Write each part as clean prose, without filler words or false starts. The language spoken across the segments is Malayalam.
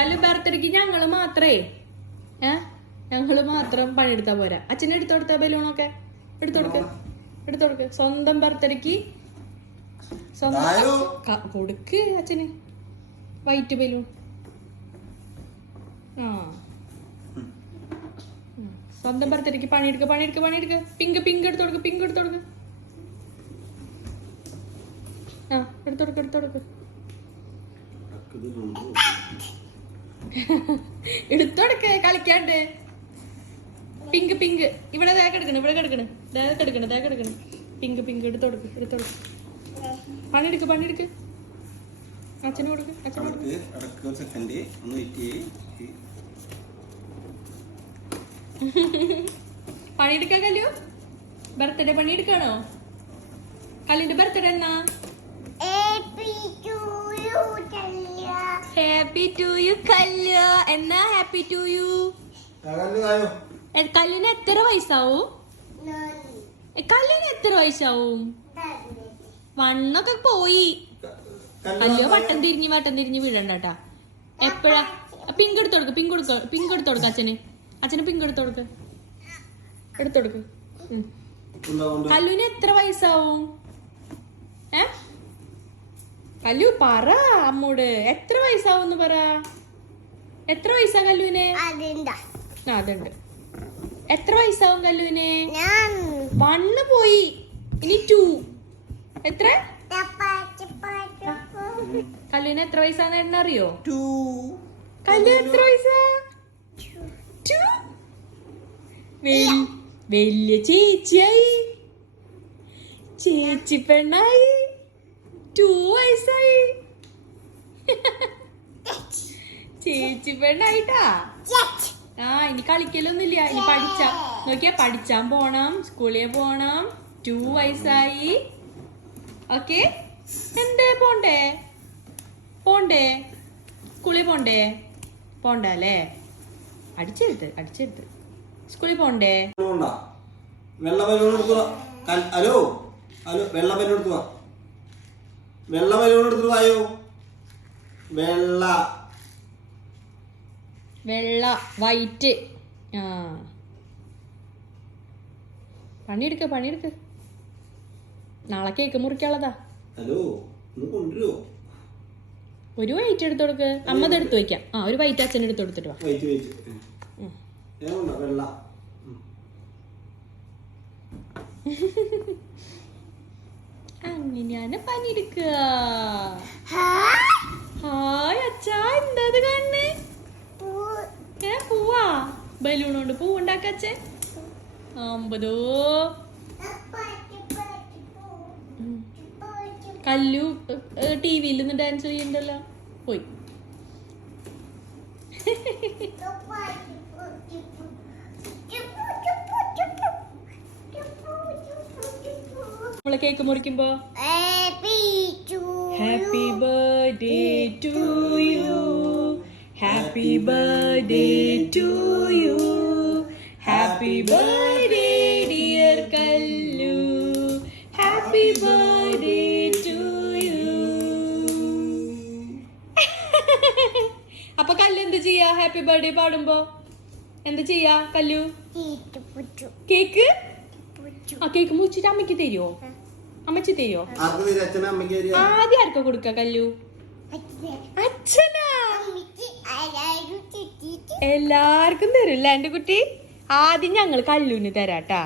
കല്ലു ബർത്ത്ഡേക്ക് ഞങ്ങള് മാത്രേ ഞങ്ങള് മാത്രം പണിയെടുത്താ പോരാ. അച്ഛനെ എടുത്തോടുത്ത ബലൂണൊക്കെ എടുത്തോടുക്ക്. സ്വന്തം ബർത്ത്ഡേക്ക് സ്വന്തം കൊടുക്ക് അച്ഛന് വൈറ്റ് ബലൂൺ. ആ സ്വന്തം ബർത്ത്ഡേക്ക് പണിയെടുക്ക്. പിങ്ക് എടുത്തോടുക്ക്. ആ എടുത്തോടുക്ക് കളിക്കാണ്ട്. പിങ്ക് ഇവിടെ കിടക്കണ്. പിങ്ക് എടുത്തോടുക്ക്. പണിയെടുക്ക്. അച്ഛന് കൊടുക്ക്. പണിയെടുക്കാ കല്ലു. ബർത്ത്ഡേ പണിയെടുക്കാണോ? കല്ലിന്റെ ബർത്ത്ഡേ എന്നാ? ഹാപ്പി ടു യു കല്ലു. എന്നാ ഹാപ്പി ടു യു. കല്ലിന് എത്ര വയസ്സാവും? വണ്ണൊക്കെ പോയി. അയ്യോ വട്ടം തിരിഞ്ഞ് വീഴണ്ടാ. എപ്പോഴാ പിങ്ക് എടുത്തോടുക്ക അച്ഛന് പിങ്ക് എടുത്തോടുക്ക്. കല്ലുവിന് എത്ര വയസ്സാവും? കല്ലു പറ അമ്മോട്, എത്ര വയസ്സാവും പറ. എത്ര വയസ്സാ കല്ലുവിന്? അതുണ്ട്. എത്ര വയസ്സാവും കല്ലുവിന്? 1 പോയി, ഇനി 2. എത്ര? കല്ലുവിന് എത്ര വയസ്സാന്ന് അറിയോ? 2. കല്ലു എത്ര വയസ്സാ? 2. വലിയ ചേച്ചിയായി, ചേച്ചി പെണ്ണായി. 2 വയസ്സായി. ചേച്ചി പെണ്ണായിട്ടാ. ഇനി കളിക്കലൊന്നുമില്ല. ഇനി പഠിച്ചാൻ പോണം, സ്കൂളിൽ പോണം. 2 വയസ്സായി. ഓക്കെ. എന്തേ പോണ്ടേ സ്കൂളിൽ പോണ്ടല്ലേ? അടിച്ചെടുത്ത് സ്കൂളിൽ പോണ്ടേ? വെള്ള ബലൂൺ എടുത്തു വായോ. വെള്ള വൈറ്റ്. പണിയെടുക്ക്. നാളെ കേക്ക് മുറിക്കാനുള്ളതാ. ഒരു വൈറ്റ് എടുത്തു കൊടുക്ക്. അമ്മത് എടുത്തു വെക്കാം. ഒരു വൈറ്റ് അച്ഛൻ എടുത്തു കൊടുത്തിട്ട് വാ. അങ്ങനെയാണ് പണിയെടുക്കുക. ഹായ് അച്ഛാ, എന്താ കാണുന്നേ? പൂവാ. ബലൂൺ കൊണ്ട് പൂവുണ്ടാക്കച്ചേ. അമ്പതോ. കല്ലു ടിവിയിൽ നിന്ന് ഡാൻസ് ചെയ്യണ്ടല്ലോ. പോയി. നമ്മള് കേക്ക് മുറിക്കുമ്പോ happy birthday to you, happy birthday to you, happy birthday dear Kallu, happy birthday to you. അപ്പൊ കല്ലു എന്ത് ചെയ്യാ? ഹാപ്പി ബർത്ത്ഡേ പാടുമ്പോ എന്ത് ചെയ്യാ കല്ലു? കേക്ക് കേക്ക് മുറിച്ചിട്ട് അമ്മയ്ക്ക് തരുമോ? അമ്മച്ചി തരുമോ? ആദ്യം ആർക്കാ കൊടുക്ക കല്ലു? അച്ഛനാ. എല്ലാവർക്കും തരില്ല എന്റെ കുട്ടി. ആദ്യം ഞങ്ങൾ കല്ലുവിന് തരാട്ടാ.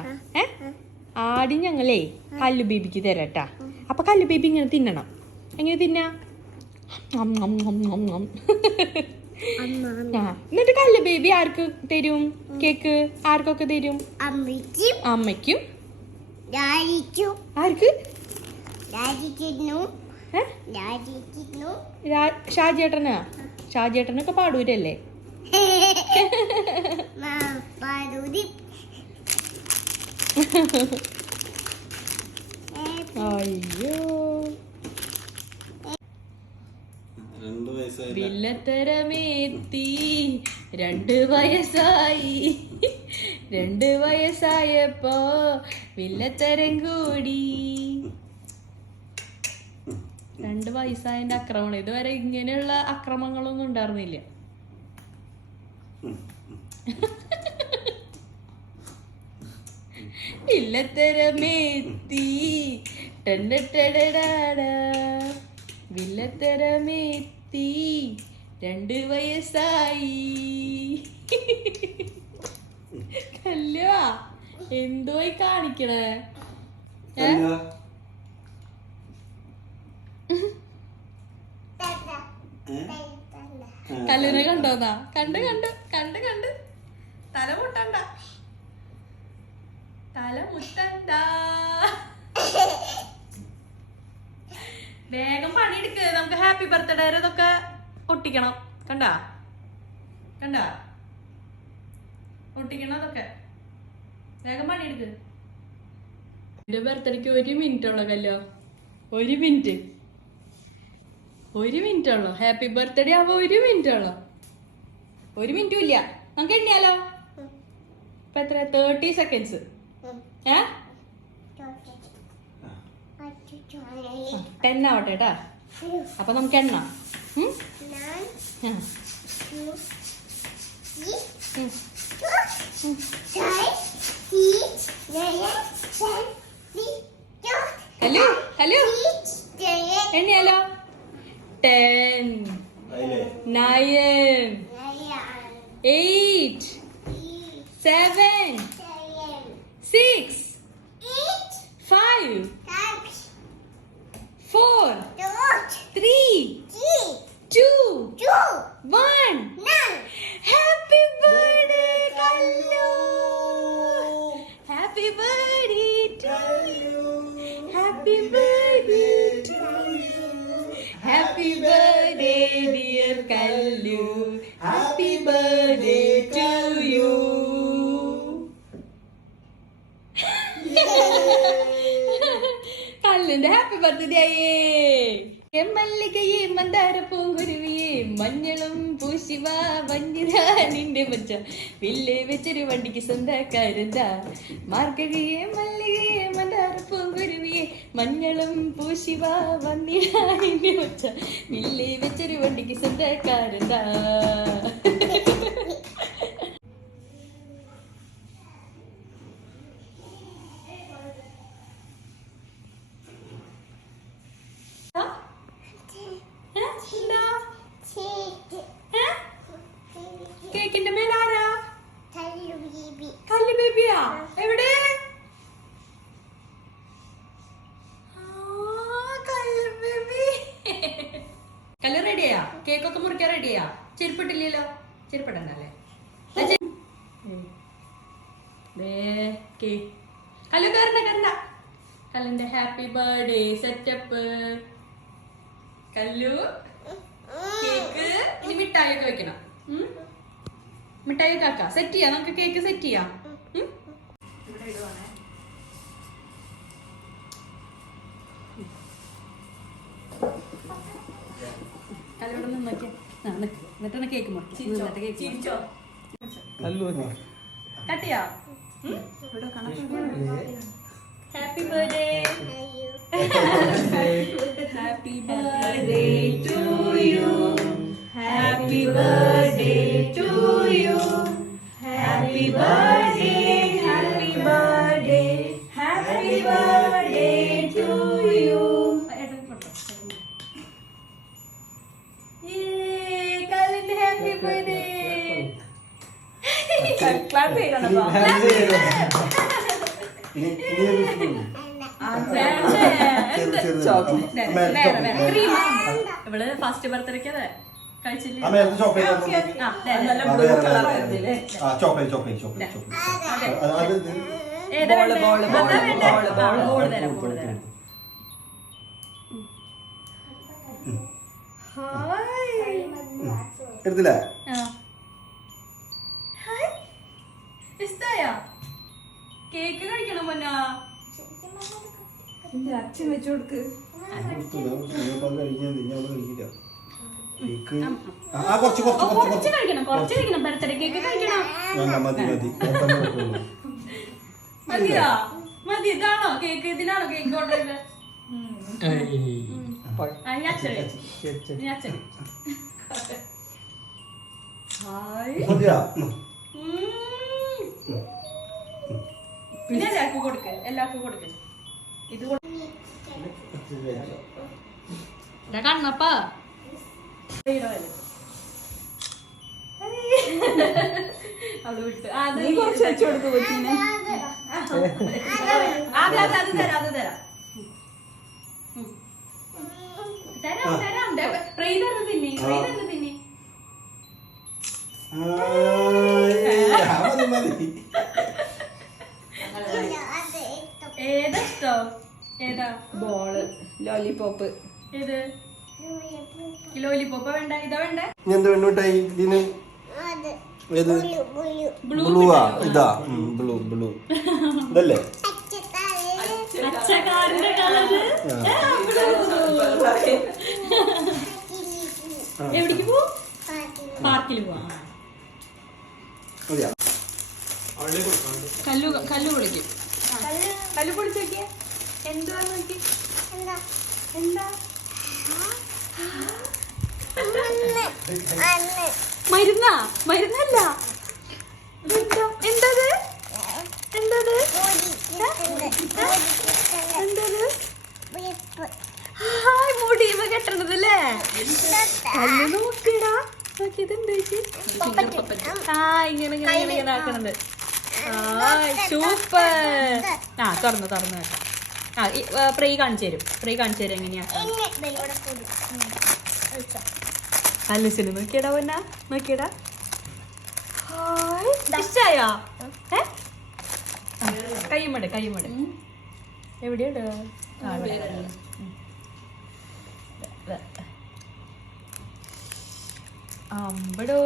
ആദ്യം ഞങ്ങളേ കല്ലു ബേബിക്ക് തരാട്ടാ. അപ്പൊ കല്ലു ബേബി ഇങ്ങനെ തിന്നണം. എങ്ങനെ തിന്നാ? എന്നിട്ട് കല്ലു ബേബി ആർക്ക് തരും കേക്ക്? ആർക്കൊക്കെ തരും? അമ്മയ്ക്കും. ആർക്ക്? ഷാജിയേട്ടനാ. ഷാജിയേട്ടനൊക്കെ പാടൂരല്ലേ? അയ്യോ, വില്ലത്തരമേത്തി 2 വയസ്സായി. 2 വയസ്സായപ്പോ വില്ലത്തരം കൂടി. 2 വയസ്സായതിന്റെ ആക്രമണം. ഇതുവരെ ഇങ്ങനെയുള്ള അക്രമങ്ങളൊന്നും ഉണ്ടായിരുന്നില്ല. വില്ലത്തരമേത്തി വില്ലത്തരമേത്തി 2 വയസ്സായി. കല്ലുവാ എന്തോ കാണിക്കണേ? കല്ലുനെ കണ്ടോന്നാ? കണ്ട് കണ്ട് കണ്ട് കണ്ട്. തല മുട്ടണ്ട, തല മുട്ടണ്ട. വേഗം പണിയെടുക്ക്. നമുക്ക് ഹാപ്പി ബർത്ത്ഡേ ഇതൊക്കെ ഒട്ടിക്കണം. കണ്ടാ കണ്ടാ ഒട്ടിക്കണം അതൊക്കെ. വേഗം പണിയെടുക്ക്. എന്റെ ബർത്ത്ഡേക്ക് 1 മിനിറ്റ് ഉള്ളു കല്ലോ. 1 മിനിറ്റ്, 1 മിനിറ്റ് ഉള്ളു. ഹാപ്പി ബർത്ത്ഡേ ആവുമ്പോ 1 മിനിറ്റ് ഉള്ളു. 1 മിനിറ്റും ഇല്ല. നമുക്ക് എണ്ണിയാലോ? ഇപ്പൊ എത്ര? 30 സെക്കൻഡ്സ്. 10 ആവട്ടെ കേട്ടാ. അപ്പൊ നമുക്ക് എണ്ണാം. ഹലോ ഹലോ എണ്ണിയാലോ? 10 9 8 7 6 5 4 3 2 1. Happy birthday Kallu. Happy birthday to you. Happy birthday to you. Happy birthday dear Kallu. Happy birthday to you. കല്ലിന്റെ ഹാപ്പി ബർത്ത്ഡേ ആയേ. മല്ലികയെ മന്ദാര പൂങ്കുരുവിയെ മഞ്ഞളും പൂശിവ വഞ്ഞിരാ നിന്റെ മച്ച വില്ലേ വെച്ചൊരു വണ്ടിക്ക് സ്വന്തക്കാരെന്താ. മാർഗഴിയെ മല്ലികയെ മന്ദാര പൂങ്കുരുവിയെ മഞ്ഞളും പൂശിവ വന്നിരാ നിന്റെ മച്ച വില്ലേ വെച്ചൊരു വണ്ടിക്ക് സ്വന്തക്കാരെന്താ. കേക്കിന്റെ മേലാരാ? കല്ലു ബേബിയാ? എവിടെ? കല്ലു റെഡിയാ? കേക്കൊക്കെ മുറിക്കാൻ റെഡിയാ? ചെരുപ്പിട്ടില്ലല്ലോ? ചെരുപ്പിടണ്ടല്ലേ? കല്ലു കയറണ്ട കയറണ്ട. കല്ലിന്റെ ഹാപ്പി ബർത്ത്ഡേ സെറ്റപ്പ്. കല്ലു കേക്ക് ഇനി മിഠായി ഒക്കെ വെക്കണം. മിഠായി ഒക്കെ ആക്കാം. സെറ്റ് ചെയ്യാം. നമുക്ക് കേക്ക് സെറ്റ് ചെയ്യാം. കല്ലോടെ നിന്ന് നോക്കിയാ എന്നിട്ടാണ് കേക്ക് മുറിക്കും. കട്ട് ചെയ്യാം. Happy birthday. Happy birthday to you. Happy birthday to you. Happy birthday. Happy birthday. Happy birthday to you. Yay! Kalin happy birthday. Clap ചെയ്യണം അപ്പോ. ഇവള് ഫസ്റ്റ് ബർത്ത്ഡേക്ക് അതെ കഴിച്ചില്ല. എടുത്തില്ലേ? ഇഷ്ടായോ? കേക്ക് കഴിക്കണം പൊന്നാ. അച്ഛൻ വെച്ചു കൊടുക്ക്. കുറച്ച് കഴിക്കണം. ബർത്ത്ഡേ കേക്ക് കഴിക്കണം. മതിയോ? മതി. ഇതാണോ കേക്ക്? ഇതിനാണോ കേക്ക് ഓർഡർ ചെയ്തത്? മതിയാ പിന്നെ എല്ലാവർക്കും കൊടുക്ക് ഇത് കണ്ണപ്പാ അത് വിട്ട് അത് കുറച്ച് വെച്ചു കൊടുത്തു കൊച്ചിനെ. അത് തരാം തിന്നി ഏതാ ഇഷ്ടം? ഏതാ? Ball lollipop. ഏത് ലോലിപോപ്പ വേണ്ട? ഇതാ വേണ്ട? എന്ത് വേണ്ടോട്ടായി ഇതിന്? ഏത് ബ്ലൂവാ? ഇതാ ബ്ലൂ ഇതല്ലേ? അച്ചക്കാരന്റെ കളറ്. എവിടേക്ക് പോവും? പാർക്കിൽ പോവാം. മതിയാ കല്ലു പൊളിക്കും. കല്ലു പൊളിച്ച് നോക്കിയേ. എന്തുവാന്ന് നോക്കി. എന്താ മരുന്നല്ല. എന്തത്? മുടി കെട്ടണതല്ലേ? കല്ലു നോക്കിയടാ. നോക്കിയത് എന്താ? ഇങ്ങനെ ആക്കണത്. സൂപ്പർ. തുറന്നു കേട്ടോ. ഫ്രൈ കാണിച്ചു തരും എങ്ങനെയാ. കല്ലുസിന് നോക്കിയടാ പൊന്നാ. നോക്കിയടാ. ഇഷ്ടായോ? കയ്യുമട് എവിടെയുണ്ട്? അമ്പടോ.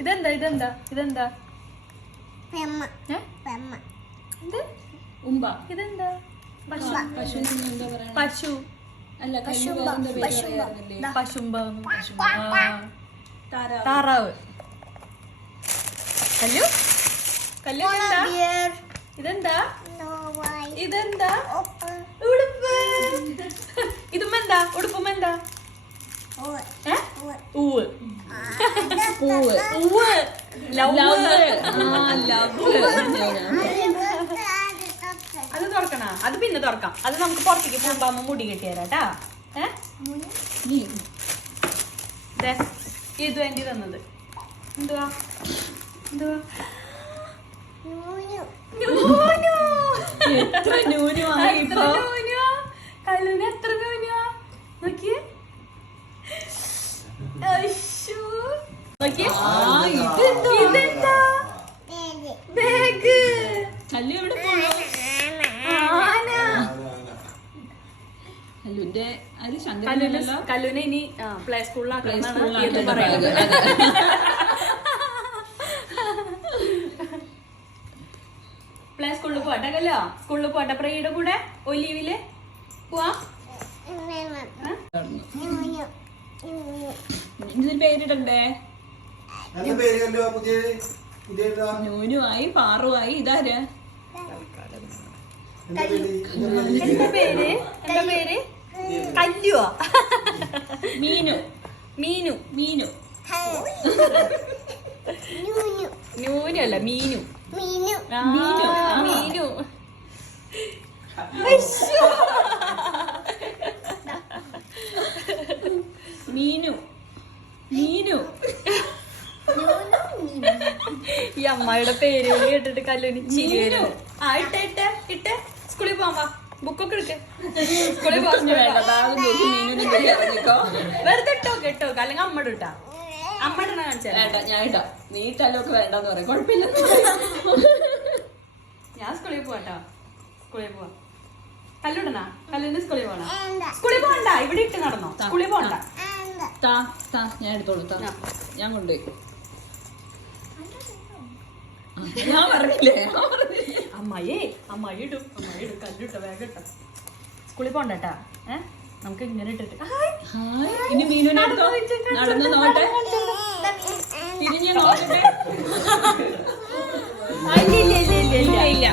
ഇതെന്താ? ഇതെന്താ? ഇതെന്താ? പശു അല്ല, താറാവ്. കല്ലു ഇതെന്താ? ഉടുപ്പ്. ഇതുമെന്താ? ഉടുപ്പുമെന്താ? പൂവ്. അത് തുറക്കണ? അത് പിന്നെ തുറക്കാം. അത് നമുക്ക് പുറത്തേക്ക് പോകുമ്പോ മുടി കെട്ടി തരാട്ടാ. ഇത് വേണ്ടി തന്നത് എന്തുവാ? കല്ലുവിന് എത്ര നൂനുവാ? നോക്കിയേ. ഇതെന്താ? ബാഗ്. കല്ലു എവിടെ കല്ലുവിനെ ഇനി പ്ലേ സ്കൂളിലാക്കണമെന്നാണ് പറയുന്നത്. പ്ലേ സ്കൂളിൽ പോട്ടെ കല്ലോ. സ്കൂളിൽ പോട്ടെ. പ്രയുടെ കൂടെ ഒലീവില് പോവാ. ഇതിന് പേരിടണ്ടേ? പുതിയ നൂനുമായി പാറുമായി. ഇതാരാ? എന്താ പേര്? കല്ലുവാ? മീനു. നൂനു അല്ല, മീനു. ഈ അമ്മായിയുടെ പേര് കേട്ടിട്ട് കല്ലുവിന് ചിരി വരും. ഇട്ട് സ്കൂളിൽ പോവാ. ബുക്കൊക്കെ എടുക്ക്. സ്കൂളിൽ പറഞ്ഞു വെറുതെ ഇട്ടോ അല്ലെങ്കിൽ അമ്മ ഇട്ടാ. അമ്മ ഇടണ കാണിച്ചാ. ഞാൻ ഇടാം. നീ ഇട്ടാലൊക്കെ വേണ്ടെന്ന് പറയാം. കുഴപ്പമില്ല. ഞാൻ സ്കൂളിൽ പോവാ. കല്ലുടണ? കല്ലുവിന് സ്കൂളിൽ പോകണം. സ്കൂളിൽ പോകണ്ട. ഇവിടെ ഇട്ട് നടന്നോ? സ്കൂളിൽ പോകണ്ട. ഞാൻ എടുത്തോളൂ. ഞാൻ കൊണ്ടുപോയി. ഞാൻ പറഞ്ഞില്ലേ? അമ്മായി ഇടും. കല്ലിട്ട വേഗം ഇട്ട. സ്കൂളിൽ പോകണ്ടട്ടാ. നമുക്ക് ഇങ്ങനെ ഇട്ടിട്ട് ഇനി മീനുവിനെ എടുത്തോ. നടന്നു നോട്ടെ. തിരിഞ്ഞു നോക്കട്ടെ. ഇല്ല